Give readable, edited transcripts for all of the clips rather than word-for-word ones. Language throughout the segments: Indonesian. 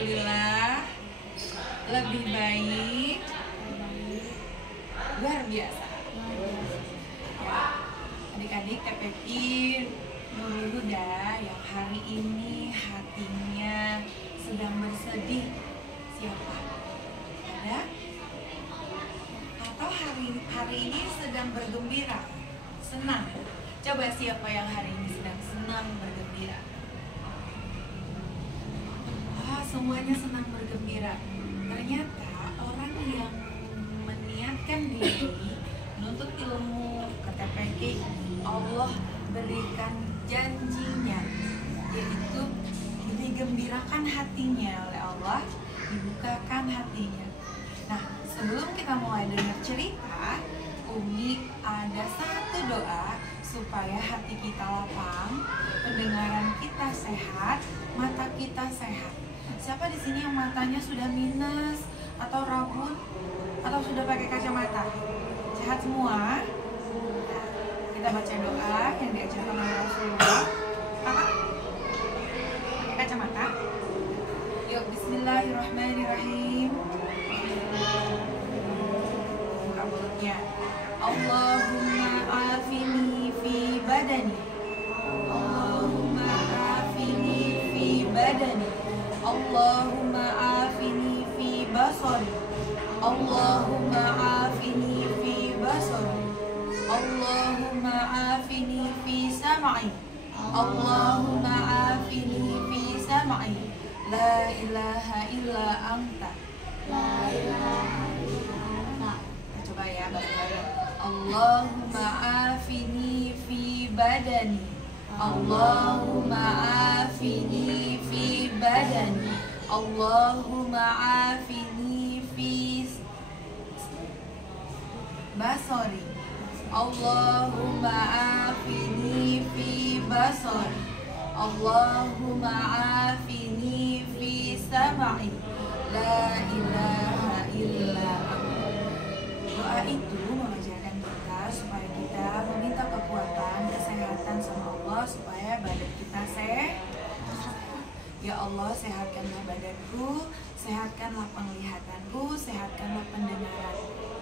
Alhamdulillah lebih baik, luar biasa. Ya, adik-adik TPP Nurul Huda yang hari ini hatinya sedang bersedih, siapa? Ada? Atau hari ini sedang bergembira, senang? Coba siapa yang hari ini sedang senang bergembira? Semuanya senang bergembira. Ternyata orang yang meniatkan diri menuntut ilmu ke TPK, Allah berikan janjinya, yaitu digembirakan hatinya oleh Allah, dibukakan hatinya. Nah, sebelum kita mulai dengar cerita, Umi ada satu doa supaya hati kita lapang, pendengaran kita sehat, mata kita sehat. Siapa di sini yang matanya sudah minus atau rabun atau sudah pakai kacamata? Sehat semua? Nah, kita baca doa yang diajarkan oleh Rasulullah. Kakak pakai kacamata? Yuk, Bismillahirrahmanirrahim. Buka mulutnya. Allahumma afini fi badani. Allahumma afini fi badani. Allahumma afini fi basari. Allahumma afini fi basari. Allahumma afini fi sam'i. Allahumma afini fi sam'i. La ilaha illa anta. La ilaha illa anta. Coba ya bareng-bareng. Allahumma afini fi badani. Allahumma afini fi badani. Allahumma afini fi basari. Allahumma afini fi basari. Allahumma afini fi sam'i. La ilaha illa anta. Doa itu mengajarkan kita supaya kita meminta kekuatan, kesehatan sama Allah supaya badan kita sehat. Ya Allah, sehatkanlah badanku, sehatkanlah penglihatanku, sehatkanlah pendengaranku.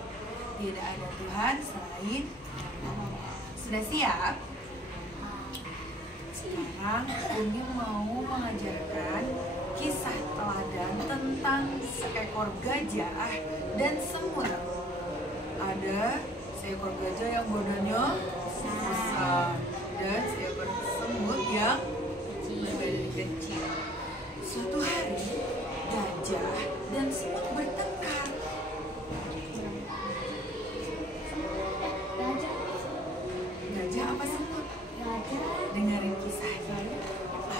Tidak ada Tuhan selain Allah. Sudah siap? Sekarang Umi mau mengajarkan kisah teladan tentang seekor gajah dan semut. Ada seekor gajah yang badannya besar dan seekor semut yang berbadan kecil. Suatu hari gajah dan semut bertengkar. Gajah apa semut? Dengerin kisahnya.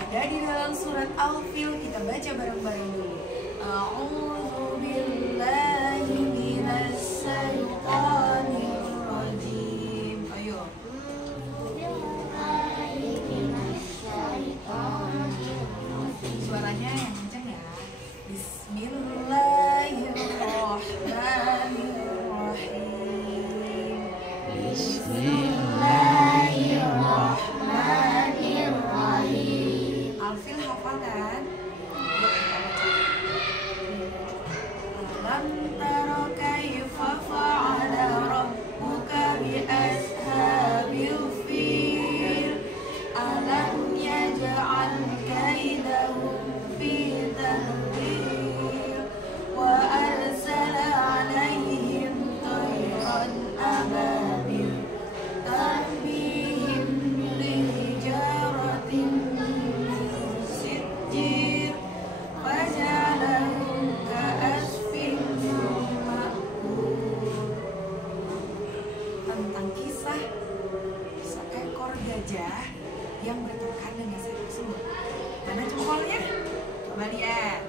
Ada di dalam surat Al-Fil, kita baca bareng-bareng dulu. A'udzu billahi minas syaitonir rajim. Ayo. Suaranya yang kenceng ya. Bismillahirrahmanirrahim. Bismillahirrahmanirrahim. Alfil hafal kan? Alam tara kaifa fa'ala rabbuka bi ashabil fil. Alam yaj'al kaidahum fi tadlil wa arsala 'alaihim tayran ababil tarmihim bihijaratin min sijjir faj'alahum ka'asfin ma'kul. Tentang kisah seekor gajah yang bertengkar dengan seekor semut. Mana jempolnya? Coba lihat.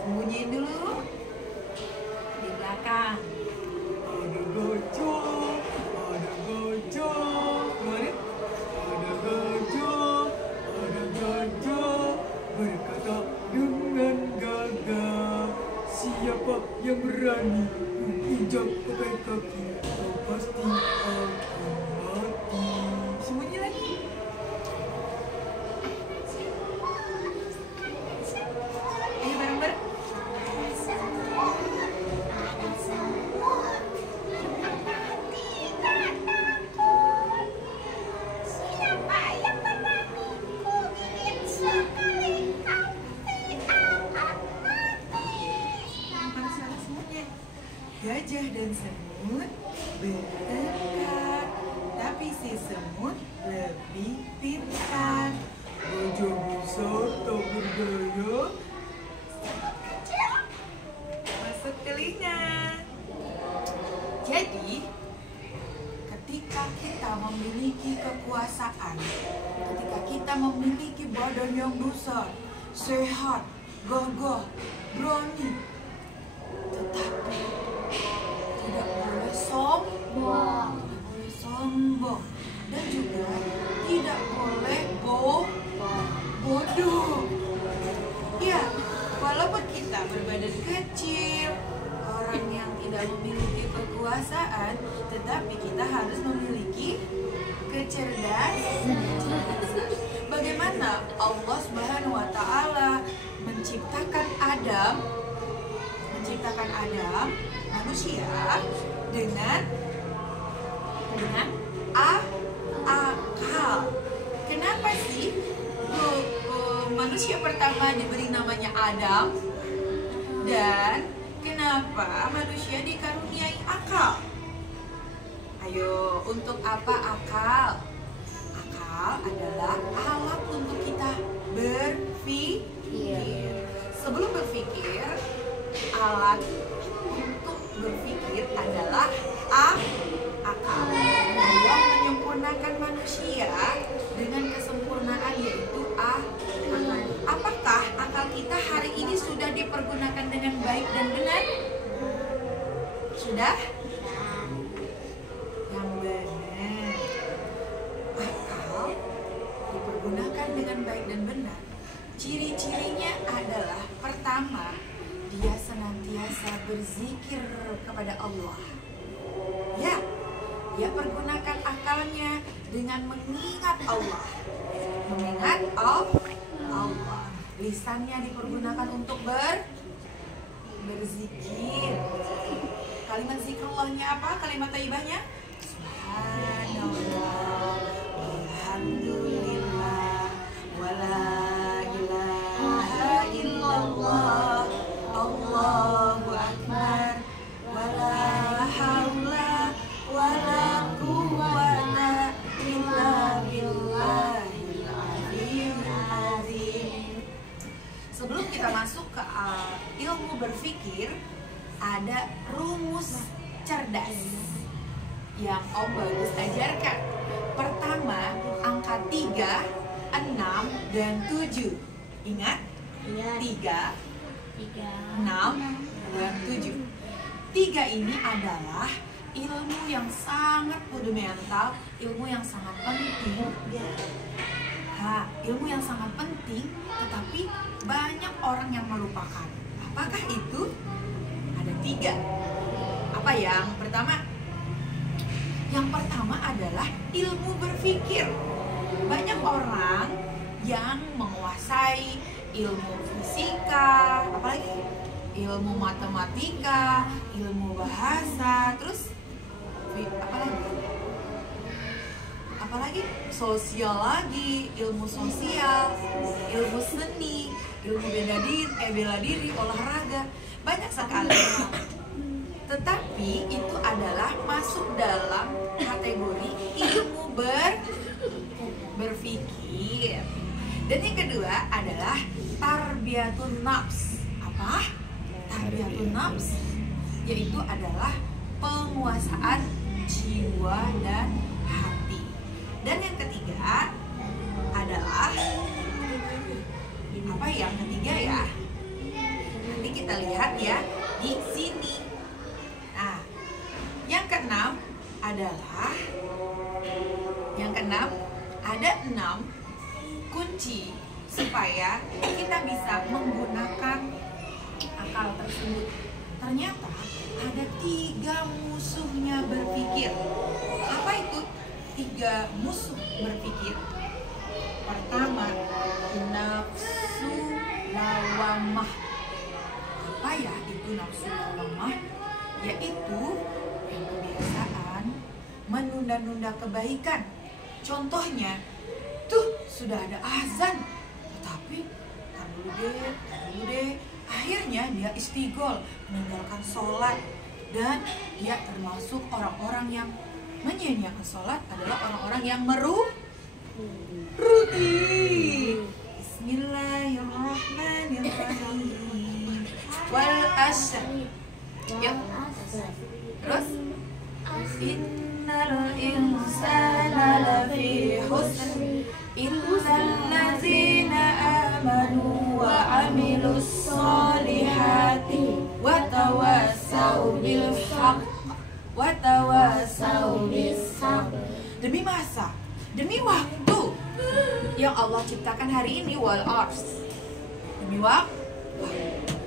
Sembunyiin dulu di belakang. Ada gajah, ada gajah. Kemarin ada gajah berkata dengan gagah, siapa yang berani menginjak pakai kaki, kau pasti akan mati. Sembunyi lagi. kita memiliki badan yang besar, sehat, gagah, berani. Tetapi tidak boleh sombong, dan juga tidak boleh bodoh. Ya, walaupun kita berbadan kecil, orang yang tidak memiliki kekuasaan, tetapi kita harus memiliki kecerdasan. Bagaimana Allah Subhanahu wa Ta'ala menciptakan Adam, manusia dengan akal. Kenapa sih manusia pertama diberi namanya Adam, dan kenapa manusia dikaruniai akal? Ayo, untuk apa akal? Akal adalah alat untuk kita berpikir. Sebelum berpikir, alat untuk berpikir adalah akal. Allah menyempurnakan manusia dengan kesempurnaan, yaitu akal. Apakah akal kita hari ini sudah dipergunakan dengan baik dan benar? Sudah? Yang benar. Akal dipergunakan dengan baik dan benar. Ciri-cirinya adalah, pertama, dia senantiasa berzikir kepada Allah. Ya, dia pergunakan akalnya dengan mengingat Allah. Mengingat Allah. Lisannya dipergunakan untuk berzikir. Kalimat zikrullahnya apa? Kalimat thayyibahnya? Subhanallah, alhamdulillah, wala ilaha illallah, Allahu akbar, wala haula wala quwwata illa billahil aliyyil azim. Sebelum kita masuk ke ilmu berpikir, ada rumus cerdas yang Om Bagus ajarkan. Pertama, angka 3, 6, dan 7. Ingat? 3, 6, dan 7. 3 ini adalah ilmu yang sangat fundamental, ilmu yang sangat penting. Ilmu yang sangat penting, tetapi banyak orang yang melupakan. Apakah itu? Ada 3. Apa yang pertama? Yang pertama adalah ilmu berpikir. Banyak orang yang menguasai ilmu fisika, apalagi ilmu matematika, ilmu bahasa, terus apalagi sosial lagi, ilmu sosial, ilmu seni, ilmu bela diri, olahraga, banyak sekali. Tetapi itu adalah masuk dalam kategori ilmu berpikir. Dan yang kedua adalah tarbiyatun nafs. Apa? Tarbiyatun nafs, yaitu adalah penguasaan jiwa dan hati. Dan yang ketiga adalah apa? Yang ketiga ya, nanti kita lihat ya di sini. Nah, yang keenam adalah, ada 6 kunci supaya kita bisa menggunakan akal tersebut. Ternyata ada 3 musuhnya berpikir. Apa itu 3 musuh berpikir? Pertama, nafsu lawamah. Apa ya itu nafsu lawamah? Yaitu yang kebiasaan menunda-nunda kebaikan. Contohnya, tuh sudah ada azan, tetapi tar dulu deh. Akhirnya dia istighol, meninggalkan sholat. Dan dia termasuk orang-orang yang menyia-nyiakan sholat adalah orang-orang yang rugi. Bismillahirrahmanirrahim. Wal asr. Ya. Terus innal insana lafi khusr Illallazina amanu wa amilus solihati wa tawassau bil haqq wa tawassau bis sabr. Demi masa, demi waktu yang Allah ciptakan hari ini, wal ars. Demi waktu.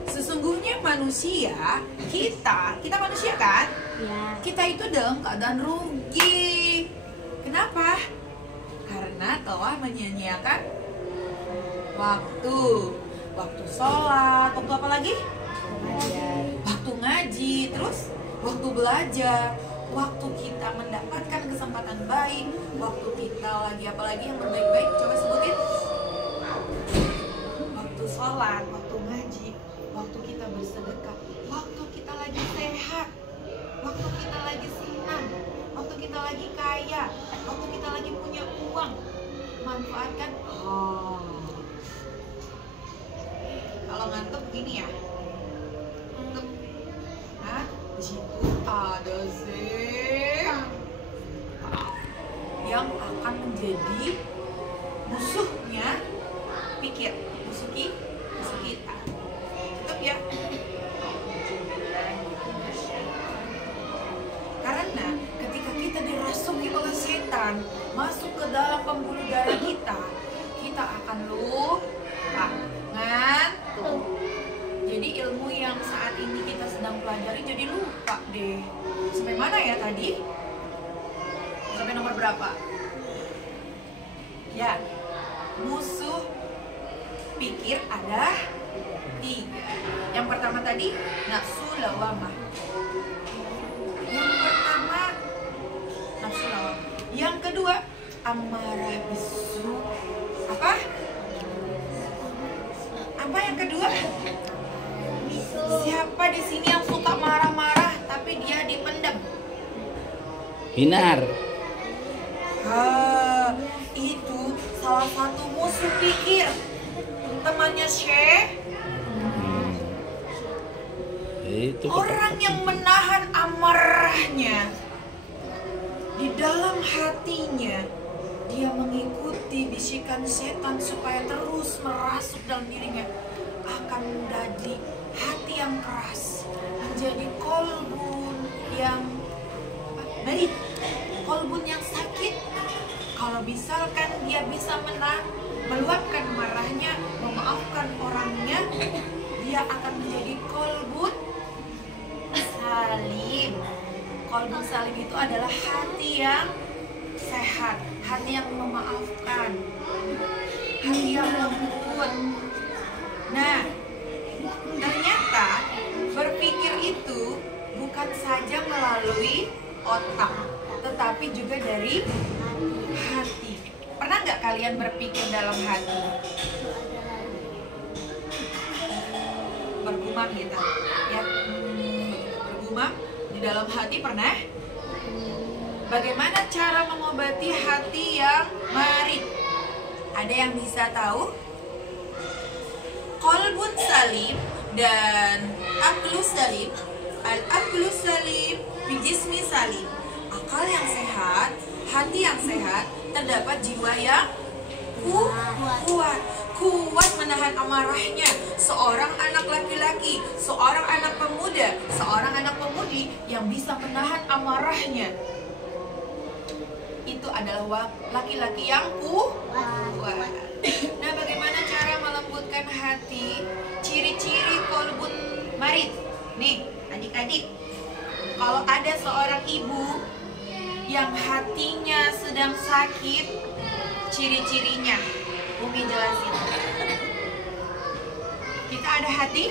Sesungguhnya manusia, kita manusia kan? Ya. Kita itu dalam keadaan rugi. Kenapa? Karena telah menyia-nyiakan waktu. Waktu sholat, waktu apa lagi? Waktu ngaji, terus waktu belajar, waktu kita mendapatkan kesempatan baik, waktu kita lagi apa lagi yang berbaik-baik, coba sebutin. Waktu sholat, waktu ngaji, waktu kita bersedekah, waktu kita lagi sehat, waktu kita lagi senang, waktu kita lagi kaya, waktu kita lagi punya uang. Manfaatkan. Kalau ngantuk gini ya, ngantuk. Nah, di situ ada yang akan menjadi musuhnya pikir, musuh kita. Tetap ya. Karena ketika kita dirasuki oleh setan, masuk ke dalam pembuluh darah kita akan lupa, ngantuk. Jadi ilmu yang saat ini kita sedang pelajari jadi lupa deh. Sampai mana ya tadi? Sampai nomor berapa? Ya, musuh pikir ada 3. Yang pertama tadi nafsu lawamah. Yang pertama nafsu lawamah. Yang kedua amarah bisu. Apa? Apa yang kedua? Siapa di sini yang suka marah-marah tapi dia dipendam? Binar. Itu salah satu musuh pikir. Temannya Syekh. Itu Orang yang menahan amarahnya di dalam hatinya, dia mengikuti bisikan setan supaya terus merasuk dalam dirinya, akan menjadi hati yang keras, menjadi kolbun yang baik, kolbun yang sakit. Kalau misalkan dia bisa meluapkan marahnya, memaafkan orangnya, dia akan menjadi kolbun salim. Kolbun salim itu adalah hati yang sehat, hati yang memaafkan, hati yang lembut. Nah, ternyata berpikir itu bukan saja melalui otak, tetapi juga dari hati. Pernah nggak kalian berpikir dalam hati? Bergumam gitu, ya, bergumam di dalam hati pernah? Bagaimana cara mengobati hati yang marit? Ada yang bisa tahu? Qalbun salim dan aqlus salim. Al-aqlus salim fi jismi salim. Akal yang sehat, hati yang sehat, terdapat jiwa yang kuat menahan amarahnya. Seorang anak laki-laki, seorang anak pemuda, seorang anak pemudi yang bisa menahan amarahnya, itu adalah laki-laki yang kuat. Nah, bagaimana cara melembutkan hati? Ciri-ciri kolbun marit. Nih, adik-adik, kalau ada seorang ibu yang hatinya sedang sakit, ciri-cirinya Umi jelasin. Kita ada hati?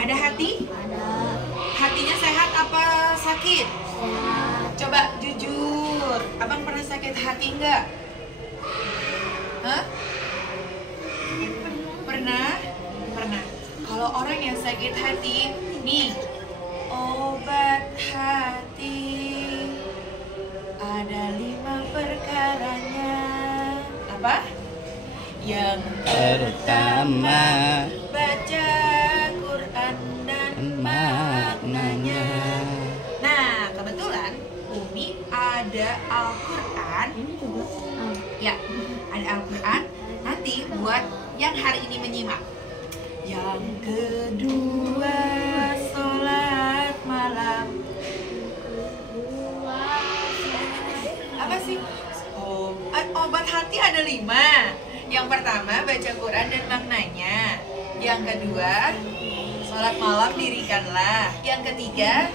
Ada hati? Hatinya sehat apa sakit? Coba jujur, abang pernah sakit hati enggak? Hah? Pernah? Pernah. Kalau orang yang sakit hati, nih, obat hati ada 5 perkaranya. Apa? Yang pertama, baca Quran dan maknanya. Nah, kebetulan Umi ada Al-Quran Ya, ada Al-Quran. Nanti buat yang hari ini menyimak. Yang kedua, sholat malam. Apa sih? Obat hati ada 5. Yang pertama, baca Quran dan maknanya. Yang kedua, sholat malam dirikanlah. Yang ketiga,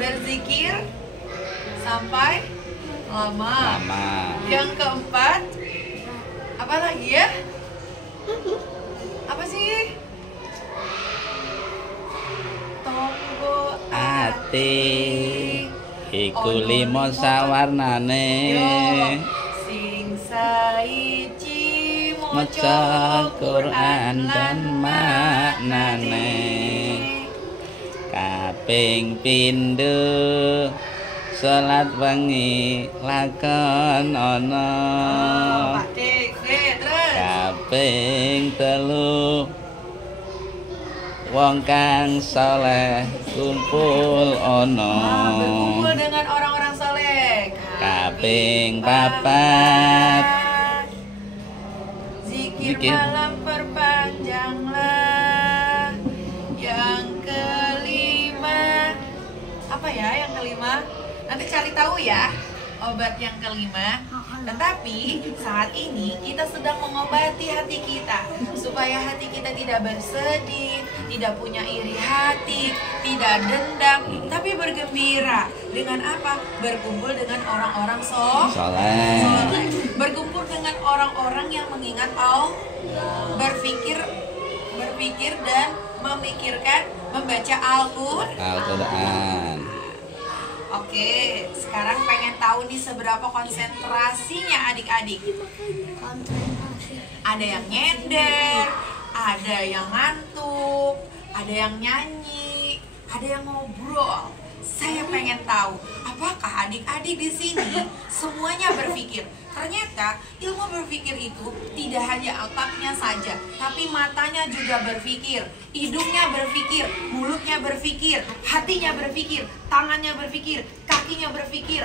berzikir sampai lama. Yang keempat, apa lagi ya? Apa sih? Tonggo ati iku 5 sawarnane. Sing saici Maca Quran dan maknane. Kaping pindho salat wengi lakon ana. Pak Dik, terus. Kaping 3 wong kang saleh kumpul ana. Berkumpul dengan orang-orang saleh. Kaping 4 Zikir malam perpanjanglah. Yang kelima, apa ya yang kelima? Nanti cari tahu ya obat yang kelima. Tetapi saat ini kita sedang mengobati hati kita supaya hati kita tidak bersedih, tidak punya iri hati, tidak dendam, tapi bergembira. Dengan apa? Berkumpul dengan orang-orang soleh. Berkumpul dengan orang-orang yang mengingat Allah, berpikir dan memikirkan membaca Al-Quran. Oke, sekarang pengen tahu nih seberapa konsentrasinya adik-adik. Ada yang nyender, ada yang ngantuk, ada yang nyanyi, ada yang ngobrol. Saya pengen tahu, apakah adik-adik di sini semuanya berpikir? Ternyata ilmu berpikir itu tidak hanya otaknya saja, tapi matanya juga berpikir, hidungnya berpikir, mulutnya berpikir, hatinya berpikir, tangannya berpikir, kakinya berpikir,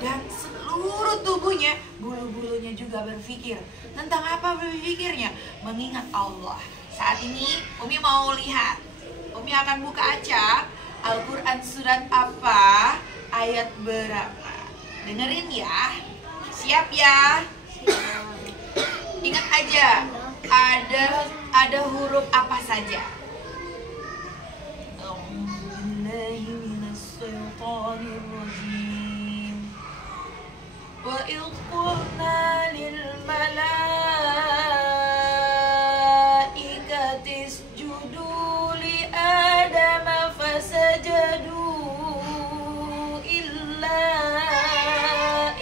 dan seluruh tubuhnya, bulu-bulunya juga berpikir. Tentang apa berpikirnya? Mengingat Allah. Saat ini Umi mau lihat, Umi akan buka aja Al-Quran surat apa, ayat berapa. Dengerin ya. Siap ya? Ingat aja, ada huruf apa saja. Wa idh qulna lil malaikati isjudu li Adama fasajadu illa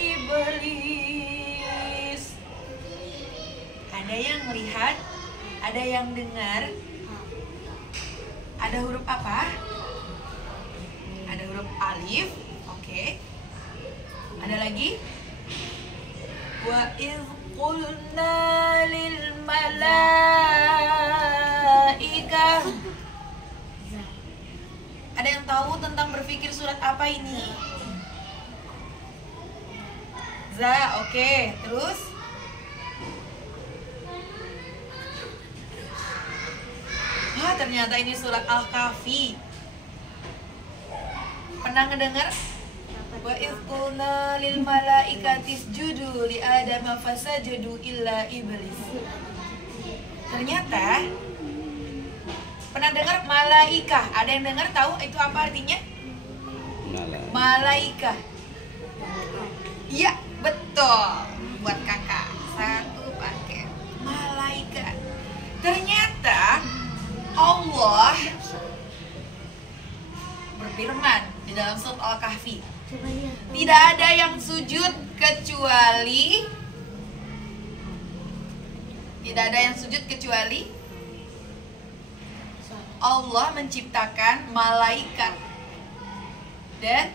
iblis. Ada yang melihat, ada yang dengar. Ada huruf apa? Ada huruf alif. Oke. Ada lagi? Wa idh qulna lil malaikah. Ada yang tahu tentang berpikir surat apa ini? Za, oke. Terus? Wah, ternyata ini surat Al-Kahfi. Pernah ngedengar? Wa idh qulna lil malaikati isjudu li Adama fasajadu illa iblis. Ternyata pernah dengar malaikah? Ada yang dengar tahu itu apa artinya? Malaikah. Iya, betul. Buat kakak. Satu paket. Malaikat. Ternyata Allah berfirman di dalam surat Al-Kahfi, tidak ada yang sujud kecuali Allah menciptakan malaikat dan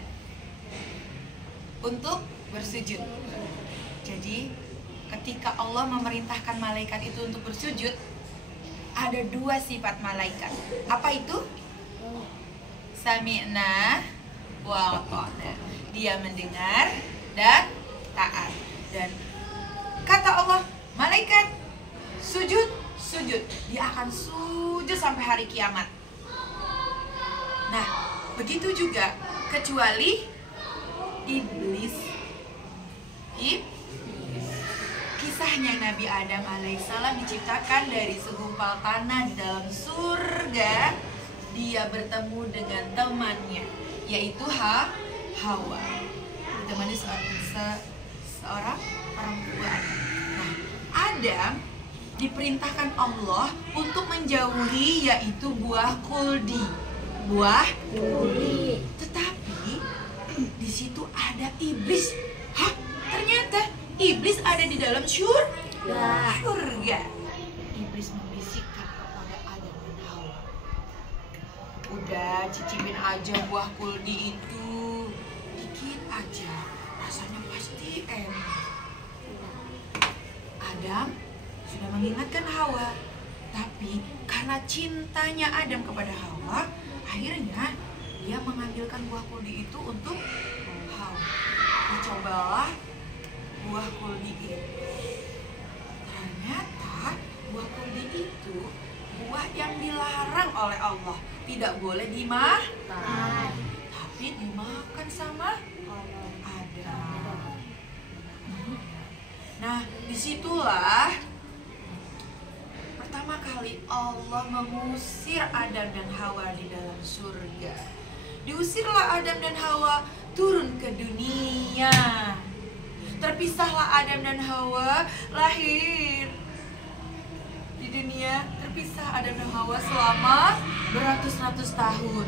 untuk bersujud. Jadi ketika Allah memerintahkan malaikat itu untuk bersujud, ada 2 sifat malaikat. Apa itu? Sami'na wa ata'na. Dia mendengar dan taat. Dan Kata Allah, malaikat sujud, sujud. Dia akan sujud sampai hari kiamat. Nah, begitu juga kecuali iblis. Kisahnya Nabi Adam alaihissalam diciptakan dari segumpal tanah di dalam surga. Dia bertemu dengan temannya, yaitu Hawa. Ditemani seorang perempuan. Nah, Adam diperintahkan Allah untuk menjauhi yaitu buah kuldi. Tetapi di situ ada iblis. Hah? Ternyata iblis ada di dalam surga. Iblis membisikkan kepada Adam dan Hawa, udah cicipin aja buah kuldi itu, dikit aja, rasanya pasti enak. Adam sudah mengingatkan Hawa, tapi karena cintanya Adam kepada Hawa, akhirnya dia mengambilkan buah kuldi itu untuk Hawa. Dicobalah buah kuldi itu. Ternyata buah kuldi itu buah yang dilarang oleh Allah, tidak boleh dimakan, tapi dimakan sama Adam. Nah, disitulah pertama kali Allah mengusir Adam dan Hawa di dalam surga. Diusirlah Adam dan Hawa turun ke dunia. Terpisahlah Adam dan Hawa lahir di dunia. Terpisah Adam dan Hawa selama beratus-ratus tahun.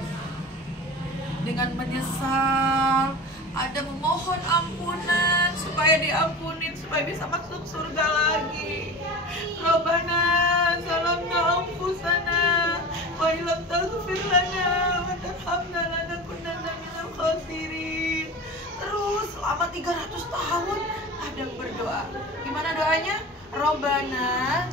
Dengan menyesal, Adam memohon ampunan supaya diampunin, supaya bisa masuk surga lagi. Rabbana zalamna anfusana wa illam taghfir lana wa tarhamna lanakunanna minal khasirin. Terus selama 300 tahun Adam berdoa. Gimana doanya? Rabbana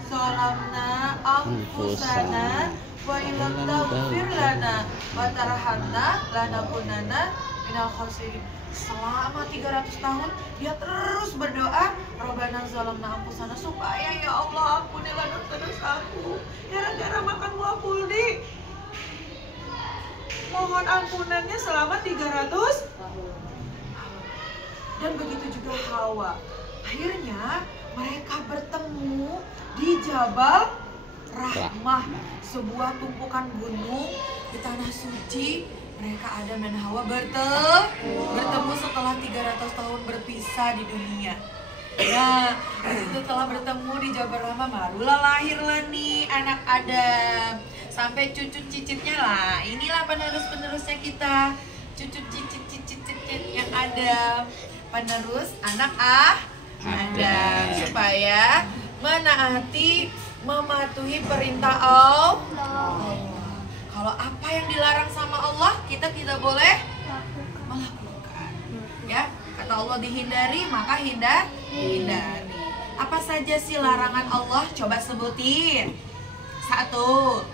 zalamna anfusana wa illam taghfir lana wa tarhamna lanakunanna minal khasirin. Selama 300 tahun dia terus berdoa, Rabbana zalamna anfusana, supaya ya Allah ampunilah dosa-dosaku gara-gara makan buah kuldi. Mohon ampunannya selama 300 tahun. Dan begitu juga Hawa. Akhirnya mereka bertemu di Jabal Rahmah, sebuah tumpukan gunung di tanah suci. Mereka Adam dan Hawa bertemu setelah 300 tahun berpisah di dunia. Nah, setelah bertemu di Jabal Rahmah, barulah lahirlah nih anak Adam. Sampai cucu cicitnya lah. Inilah penerus-penerusnya kita. Cucu cicit yang ada. Penerus anak Adam, supaya menaati, mematuhi perintah Allah. Kalau apa yang dilarang sama Allah, kita tidak boleh melakukan. Ya, kata Allah dihindari, maka hindari. Apa saja sih larangan Allah? Coba sebutin. 1.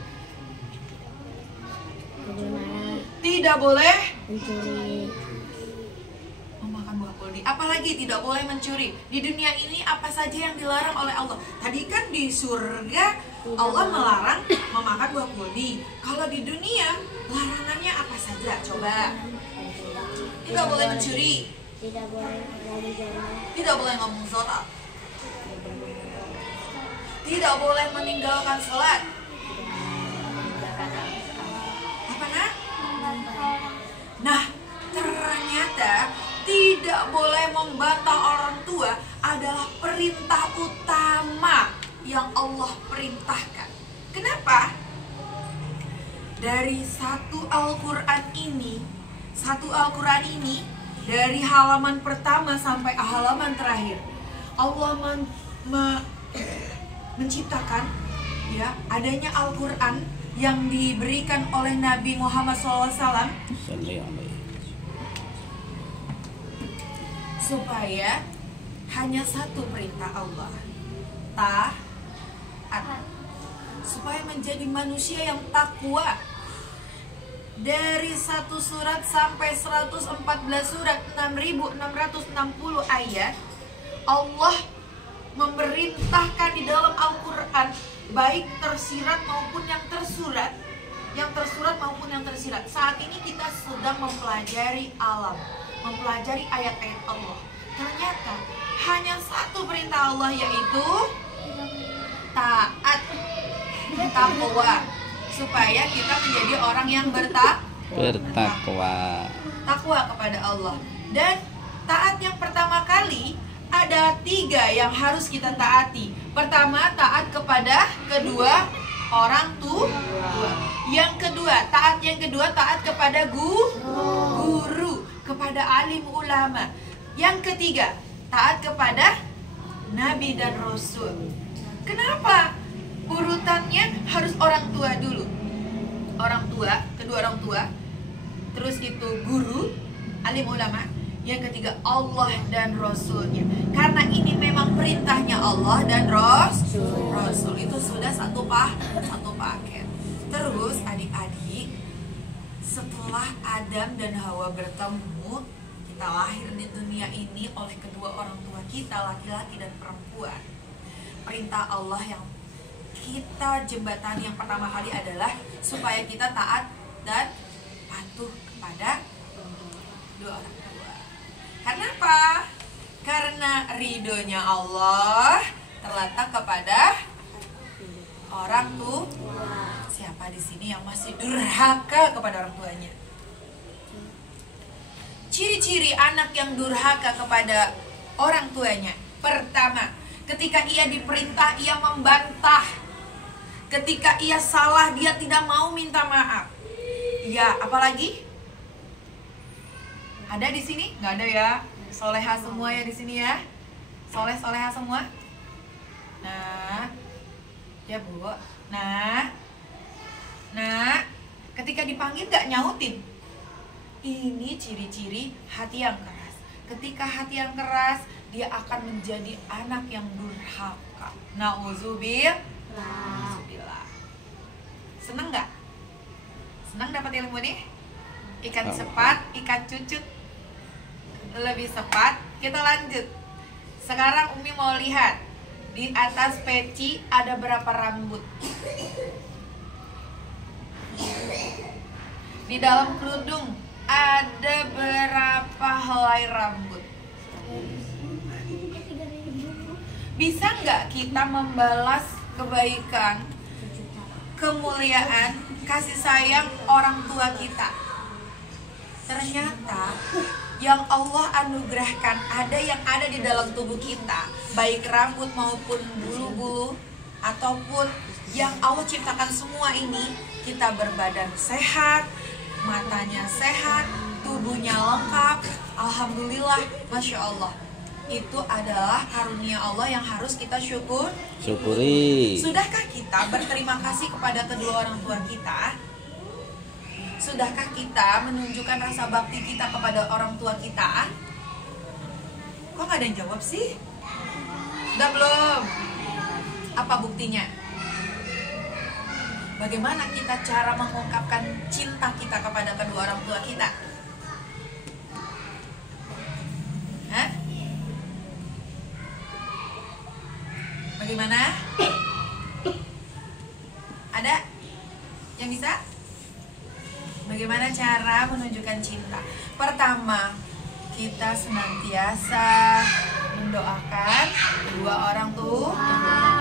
Tidak boleh mencuri. memakan buah kuldi. Apalagi tidak boleh mencuri. Di dunia ini apa saja yang dilarang oleh Allah? Tadi kan di surga Allah melarang memakan buah kuldi. Kalau di dunia larangannya apa saja? Coba. Tidak boleh mencuri. Tidak boleh ngomong jorok. Tidak boleh ngomong sholat. Tidak boleh meninggalkan sholat. Apa nak? Nah, ternyata tidak boleh membantah orang tua adalah perintah utama yang Allah perintahkan. Kenapa? Dari satu Al-Quran ini dari halaman pertama sampai halaman terakhir, Allah menciptakan ya adanya Al-Quran yang diberikan oleh Nabi Muhammad SAW supaya hanya satu perintah Allah, taat, supaya menjadi manusia yang takwa. Dari 1 surat sampai 114 surat, 6.660 ayat, Allah memerintahkan di dalam Al-Quran, baik tersirat maupun yang tersurat, maupun yang tersirat. Saat ini kita sedang mempelajari alam, mempelajari ayat-ayat Allah. Ternyata hanya satu perintah Allah, yaitu taat, takwa, supaya kita menjadi orang yang Bertakwa. takwa kepada Allah. Dan taat yang pertama kali ada 3 yang harus kita taati. Pertama, taat kepada kedua orang tua. Yang kedua, taat kepada guru, kepada alim ulama. Yang ketiga, taat kepada nabi dan rasul. Kenapa urutannya harus orang tua dulu? Kedua orang tua, terus itu guru, alim ulama, yang ketiga Allah dan Rasulnya. Karena ini memang perintahnya Allah dan Rasul. Itu sudah satu paket. Terus adik-adik, setelah Adam dan Hawa bertemu, kita lahir di dunia ini oleh kedua orang tua kita, laki-laki dan perempuan. Perintah Allah yang kita jembatani yang pertama kali adalah supaya kita taat dan patuh kepada dua orang tua. Karena apa? Karena ridhonya Allah terletak kepada orang tua. Siapa di sini yang masih durhaka kepada orang tuanya? Ciri-ciri anak yang durhaka kepada orang tuanya. Pertama, ketika ia diperintah, ia membantah. Ketika ia salah, dia tidak mau minta maaf. Ya, apalagi? Ada di sini? Nggak ada ya? Soleha semua ya di sini ya? Soleha semua? Nah, ya Bu. Nah, ketika dipanggil nggak nyautin. Ini ciri-ciri hati yang keras. Ketika hati yang keras, dia akan menjadi anak yang durhaka. Nauzubillah. Seneng nggak? Senang dapat ilmu nih? Ikan sepat, ikan cucut lebih sepat. Kita lanjut. Sekarang Umi mau lihat di atas peci ada berapa rambut. Di dalam kerudung ada berapa helai rambut. Bisa nggak kita membalas kebaikan, kemuliaan, kasih sayang orang tua kita? Ternyata yang Allah anugerahkan ada yang ada di dalam tubuh kita, baik rambut maupun bulu-bulu, ataupun yang Allah ciptakan semua ini. Kita berbadan sehat, matanya sehat, tubuhnya lengkap. Alhamdulillah, Masya Allah. Itu adalah karunia Allah yang harus kita syukuri. Sudahkah kita berterima kasih kepada kedua orang tua kita? Sudahkah kita menunjukkan rasa bakti kita kepada orang tua kita? Kok gak ada yang jawab sih? Udah belum? Apa buktinya? Bagaimana kita cara mengungkapkan cinta kita kepada kedua orang tua kita? Hah? Bagaimana? Ada yang bisa? Bagaimana cara menunjukkan cinta? Pertama, kita senantiasa mendoakan kedua orang tua.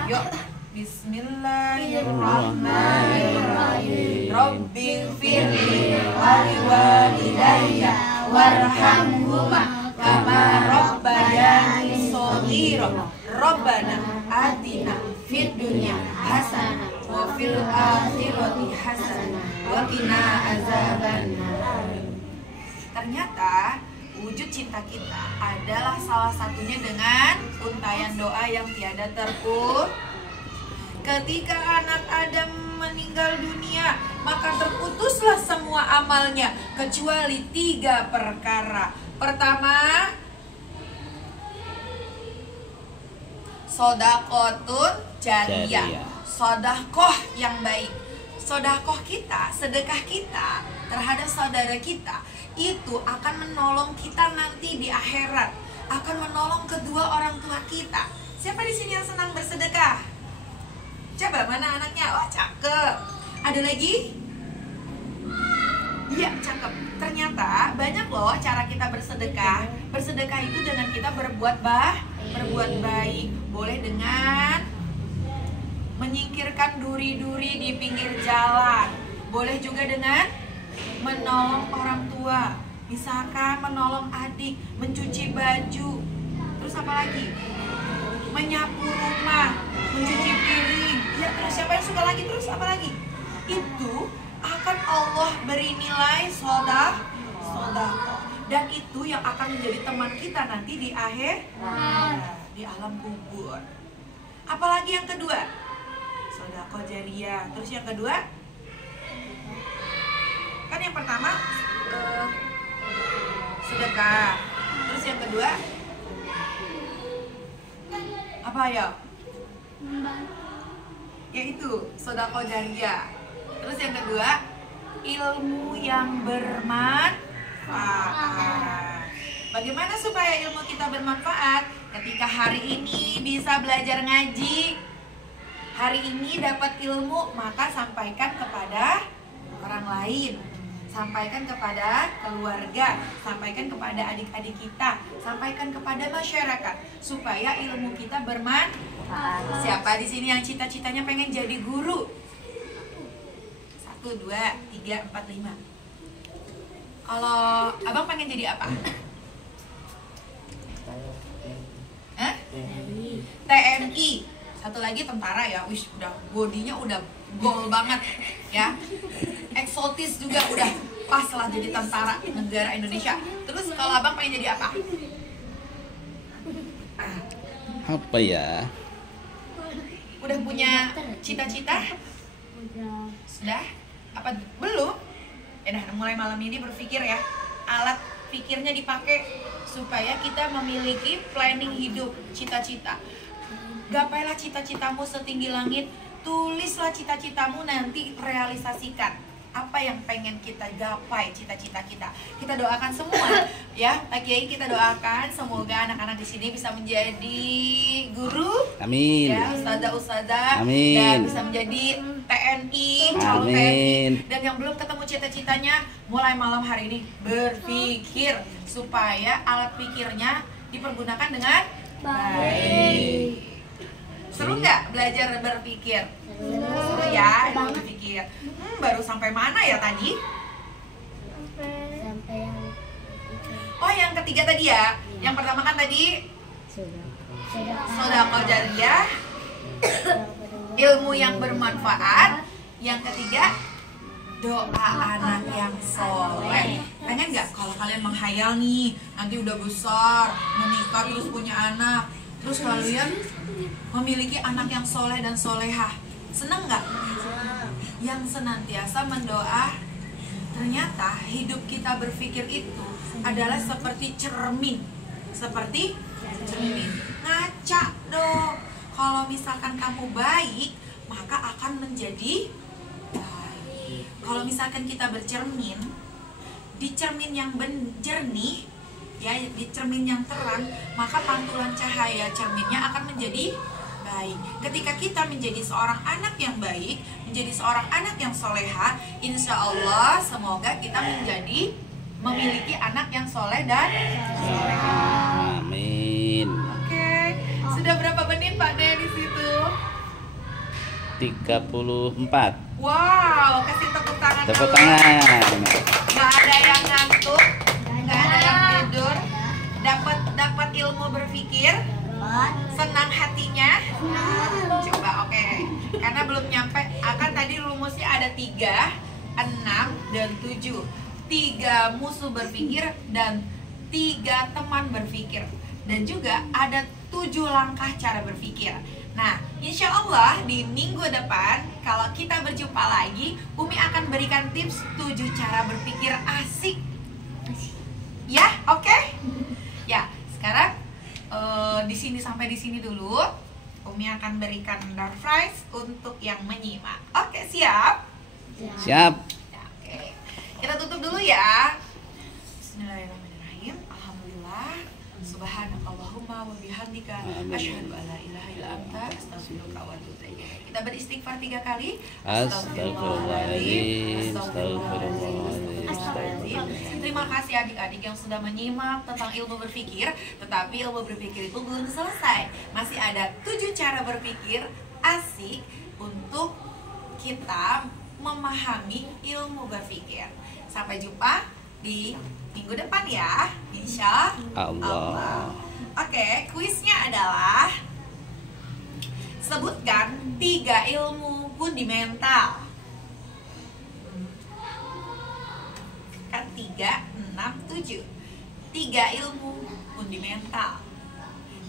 Yuk, Bismillahirrahmanirrahim. Rabbighfirli waliwalidayya warhamhuma kama rabbayani shaghira. Rabbana atina fid dunya hasanah wa fil akhirati hasanah wa qina azabannar. Ternyata wujud cinta kita adalah salah satunya dengan untayan doa yang tiada terputus. Ketika anak Adam meninggal dunia, maka terputuslah semua amalnya kecuali 3 perkara. Pertama, sodakotun jariyah, sodakoh yang baik. Sodakoh kita, sedekah kita terhadap saudara kita itu akan menolong kita nanti di akhirat, akan menolong kedua orang tua kita. Siapa di sini yang senang bersedekah? Coba mana anaknya? Oh, cakep. Ada lagi? Iya, cakep. Ternyata banyak loh cara kita bersedekah. Bersedekah itu dengan kita berbuat baik. Boleh dengan menyingkirkan duri-duri di pinggir jalan. Boleh juga dengan menolong orang tua. Misalkan menolong adik, mencuci baju. Terus apa lagi? Menyapu rumah, mencuci piring. Ya, terus siapa yang suka lagi? Terus apa lagi? Itu akan Allah beri nilai sodako. Dan itu yang akan menjadi teman kita nanti di di alam kubur. Apalagi yang kedua? Sodako jariyah. Terus yang kedua? Kan yang pertama sedekah. Terus yang kedua apa ya? Yaitu sodako jariyah. Terus yang kedua, ilmu yang bermanfaat. Bagaimana supaya ilmu kita bermanfaat? Ketika hari ini bisa belajar ngaji, hari ini dapat ilmu, maka sampaikan kepada orang lain, sampaikan kepada keluarga, sampaikan kepada adik-adik kita, sampaikan kepada masyarakat, supaya ilmu kita bermanfaat. Siapa di sini yang cita-citanya pengen jadi guru? 1, 2, 3, 4, 5. Kalau abang pengen jadi apa? TNI. Satu lagi tentara ya. Wih, udah bodinya udah gol banget ya. Eksotis juga udah pas lah jadi tentara negara Indonesia. Terus kalau abang pengen jadi apa? Apa ya? Udah punya cita-cita? Sudah? Apa belum? Ya udah, mulai malam ini berpikir ya. Alat pikirnya dipakai supaya kita memiliki planning hidup, cita-cita. Gapailah cita-citamu setinggi langit. Tulislah cita-citamu, nanti realisasikan apa yang pengen kita gapai, cita-cita kita. Kita doakan semua ya, Pak Kiai, kita doakan semoga anak-anak di sini bisa menjadi guru, Amin. ya, ustazah, Amin. dan bisa menjadi TNI, calon Amin. TNI. Dan yang belum ketemu cita-citanya, mulai malam hari ini berpikir supaya alat pikirnya dipergunakan dengan baik. Seru nggak belajar berpikir? Seru ya, berpikir. Baru sampai mana ya tadi? Sampai yang Oh, yang ketiga tadi ya. Yang pertama kan tadi sodako jariyah, ilmu yang bermanfaat. Yang ketiga, doa anak yang soleh. Pengen nggak kalau kalian menghayal nih, nanti udah besar, menikah terus punya anak, terus kalian memiliki anak yang soleh dan solehah? Seneng nggak? Yang senantiasa mendoa. Ternyata hidup kita berpikir itu adalah seperti cermin. Seperti cermin. Ngaca dong. Kalau misalkan kamu baik, maka akan menjadi baik. Kalau misalkan kita bercermin, di cermin yang jernih, ya, di cermin yang terang, maka pantulan cahaya cerminnya akan menjadi baik. Ketika kita menjadi seorang anak yang baik, menjadi seorang anak yang soleha, insya Allah semoga kita menjadi memiliki anak yang soleh dan soleha. Amin. Oke, sudah berapa menit Pak De di situ? 34. Wow, kasih tepuk tangan. Tepuk dulu. tangan. Nggak ada yang ngantuk, nggak ada yang tidur, dapat ilmu berpikir, senang hatinya. Coba oke. Karena belum nyampe, akan tadi rumusnya ada 3, 6, dan 7. 3 musuh berpikir dan 3 teman berpikir. Dan juga ada 7 langkah cara berpikir. Nah, insya Allah di minggu depan kalau kita berjumpa lagi, Umi akan berikan tips 7 cara berpikir asik. Ya, oke? Ya, sekarang di sini sampai di sini dulu. Umi akan berikan door prize untuk yang menyimak. Oke, siap? Siap. Ya, oke. Kita tutup dulu ya. Bismillahirrahmanirrahim. Alhamdulillah. Subhanakallahumma wa bihamdika Amin. asyhadu an la ilaha illa anta astaghfiruka wa atubu ilaik. Kita beristighfar 3 kali. Astagfirullahaladzim, astagfirullahaladzim, Astagfirullahaladzim. Terima kasih adik-adik yang sudah menyimak tentang ilmu berpikir. Tetapi ilmu berpikir itu belum selesai. Masih ada 7 cara berpikir asik untuk kita memahami ilmu berpikir. Sampai jumpa di minggu depan ya, insya Allah. Oke, kuisnya adalah sebutkan 3 ilmu fundamental. Kan 3, 6, 7. 3 ilmu fundamental.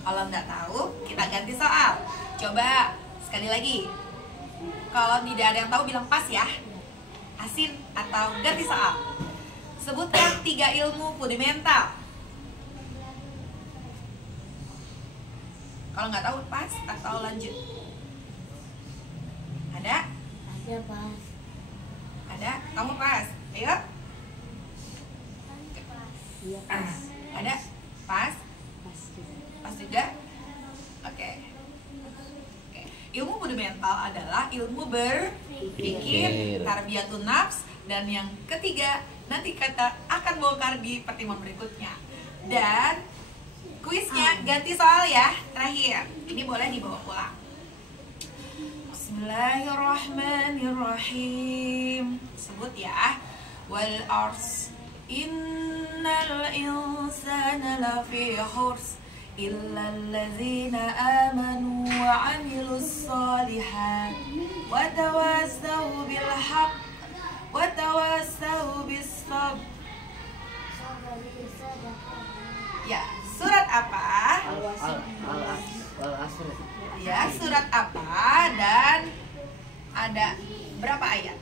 Kalau nggak tahu, kita ganti soal. Coba sekali lagi. Kalau tidak ada yang tahu, bilang pas ya. Asin atau ganti soal. Sebutkan 3 ilmu fundamental. Kalau nggak tahu, pas atau lanjut? Ada? Ada pas. Ada? Kamu pas? Ayo. Iya pas. Ada? Pas? Pas juga. Pas juga? Oke. Ilmu fundamental adalah ilmu berpikir, tarbiyatun nafs, dan yang ketiga nanti kita akan bongkar di pertemuan berikutnya. Dan kuisnya ganti soal ya, terakhir. Ini boleh dibawa pulang. Bismillahirrahmanirrahim. Sebut ya. Wal ars innal insana lafi khurs illa allazina amanu wa amilus solihat wa tawassaw bil haqq wa tawassaw bis sabr. Ya, surat apa? Al-Asr. Ya, surat apa dan ada berapa ayat?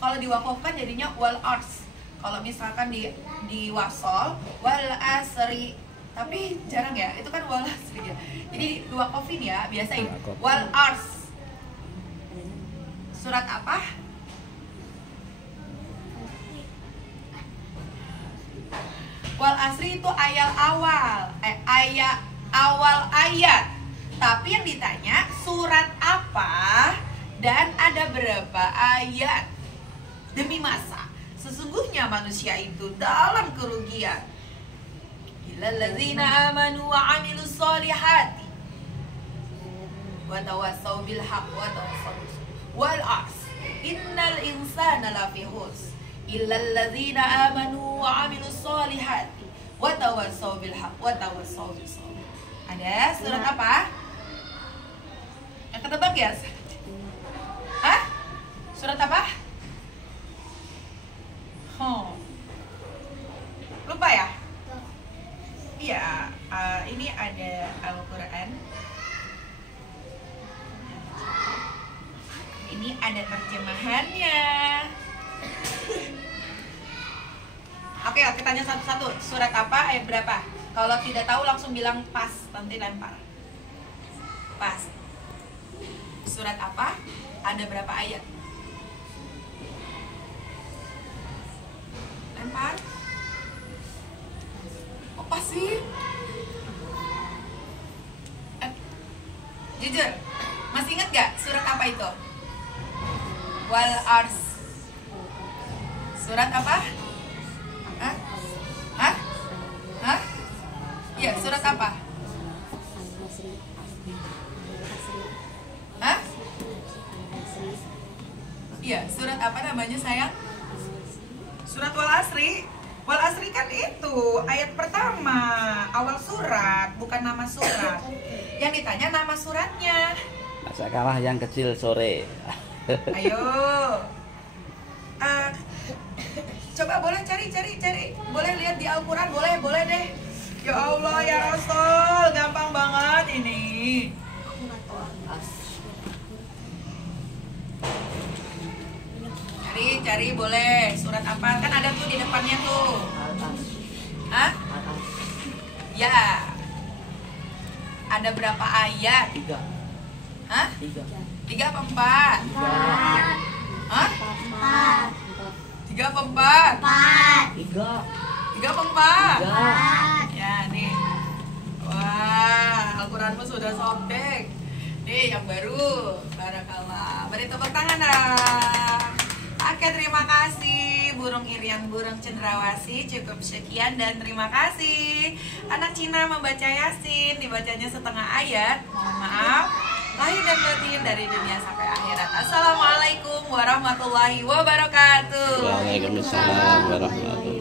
Kalau diwakafkan jadinya wal ars. Kalau misalkan di wasol wal asri, tapi jarang ya, itu kan wal asri ya. Jadi diwakafin ya, biasain wal ars. Surat apa? Wal asri itu ayat awal, awal ayat. Tapi yang ditanya surat apa dan ada berapa ayat. Demi masa, sesungguhnya manusia itu dalam kerugian. Illal ladzina amanu wa amilus solihati wa tawassaw bil haqq wa tawassaw bis sabr. Wal ars innal insana lafi khusr illal ladzina amanu wa amilus solihati wa tawassaw bil haqq wa tawassaw bis sabr. Ada surat apa? Yang ketebak ya? Hah? Surat apa? Lupa ya? Iya, ini ada Al-Quran. Ini ada terjemahannya. Oke, kita tanya satu-satu. Surat apa, ayat berapa? Kalau tidak tahu langsung bilang pas, nanti lempar. Pas. Surat apa? Ada berapa ayat? Lempar. Apa sih? Jujur, masih ingat gak surat apa itu? Wal ars. Surat apa? Hah? Hah? Hah? Iya, surat apa? Hah? Iya, surat apa namanya sayang? Surat Wal Asri. Wal Asri kan itu ayat pertama, awal surat, bukan nama surat. Yang ditanya nama suratnya. Masa kalah yang kecil sore. Ayo. Coba boleh cari. Boleh lihat di Al-Quran, boleh deh. Ya Allah ya Rasul, gampang banget ini. Cari boleh. Surat apa? Kan ada tuh di depannya tuh. Hah? Ya. Ada berapa ayat? 3. Hah? 3. 3 apa 4? 3. Hah? 4. 3 3 apa 4? 4. 3 apa 4? 4. Ya nih. Wah, Al-Quranmu sudah sobek. Nih yang baru. Barakallah. Beri tepuk tangan dong. Oke, terima kasih burung Irian, burung cendrawasih. Cukup sekian dan terima kasih. Anak Cina membaca Yasin, dibacanya setengah ayat. Mohon maaf lahir dan batin dari dunia sampai akhirat. Assalamualaikum warahmatullahi wabarakatuh. Waalaikumsalam warahmatullahi